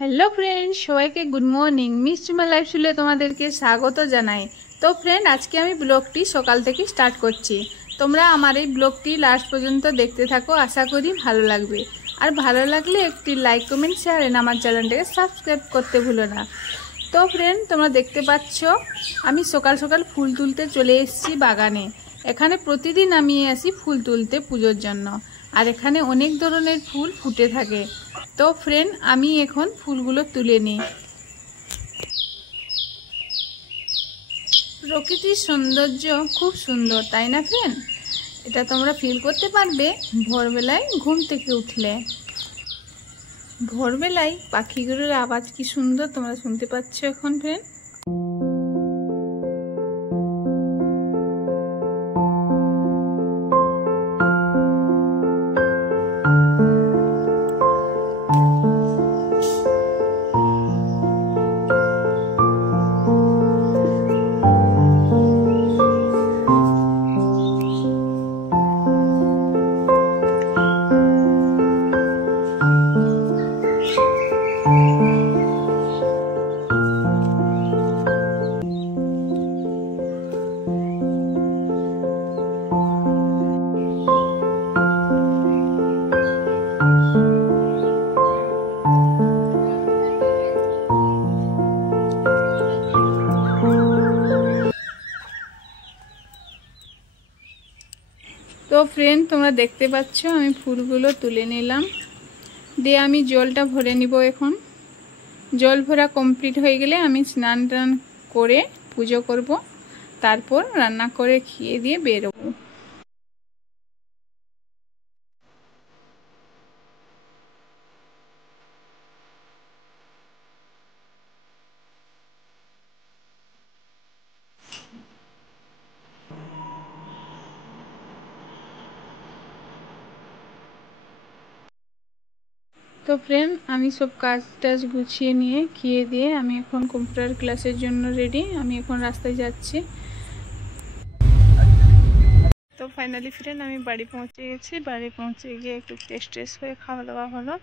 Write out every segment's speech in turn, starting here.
Hello friend, সবাইকে good morning. মিষ্টিমা life স্টাইলে তোমাদেরকে স্বাগত জানাই। তো ফ্রেন্ড, আজকে আমি ব্লগটি সকাল থেকে স্টার্ট করছি। তোমরা আমার এই ব্লগটি লাস্ট পর্যন্ত দেখতে থাকো, আশা করি ভালো লাগবে। আর ভালো লাগলে একটি লাইক, কমেন্ট, শেয়ার এন্ড আমার চ্যানেলটাকে সাবস্ক্রাইব করতে ভুলো না। তো ফ্রেন্ড, তোমরা দেখতে পাচ্ছ আমি সকাল সকাল ফুল তুলতে চলে এসেছি বাগানে। এখানে প্রতিদিন আমি আসি ফুল তুলতে পুজোর জন্য, আর এখানে অনেক ধরনের ফুল ফুটে থাকে। তো ফ্রেন্ড, আমি এখন ফুলগুলো তুলে নিই। প্রকৃতির সৌন্দর্য খুব সুন্দর, তাই না ফ্রেন্ড? এটা তোমরা ফিল করতে পারবে ভোরবেলায় ঘুম থেকে উঠলে। ভোরবেলায় পাখিগুলোর আওয়াজ কি সুন্দর তোমরা শুনতে পাচ্ছ এখন ফ্রেন্ড। তো ফ্রেন্ড, তোমরা দেখতে পাচ্ছ আমি ফুলগুলো তুলে নিলাম, দিয়ে আমি জলটা ভরে নিব। এখন জল ভরা কমপ্লিট হয়ে গেলে আমি স্নান টান করে পুজো করব, তারপর রান্না করে খেয়ে দিয়ে বেরোবো। তো ফ্রেন্ড, আমি সব কাজ টাজ গুছিয়ে নিয়ে খেয়ে দিয়ে আমি এখন কম্পিউটার ক্লাসের জন্য রেডি। আমি এখন রাস্তায় যাচ্ছি। তো ফাইনালি ফ্রেন্ড, আমি বাড়ি পৌঁছে গেছি। বাড়ি পৌঁছে গিয়ে একটু ফ্রেশ হয়ে খাওয়া দাওয়া হলো।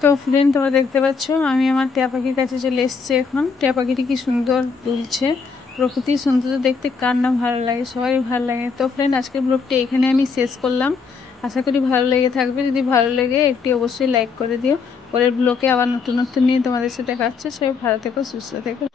তো ফ্রেন্ড, তোমরা দেখতে পাচ্ছ আমি আমার টিয়া পাখির কাছে চলে এসেছি। এখন টিয়া পাখিটি কি সুন্দর দুলছে। প্রকৃতির সৌন্দর্য দেখতে কার না ভালো লাগে, সবাই ভালো লাগে। তো ফ্রেন্ড, আজকের ব্লগটি এখানে আমি শেষ করলাম। আশা করি ভালো লেগে থাকবে। যদি ভালো লেগে একটি অবশ্যই লাইক করে দিও। পরের ব্লগে আবার নতুন নিয়ে তোমাদের সাথে দেখা হচ্ছে। সবাই ভালো থেকো, সুস্থ থেকো।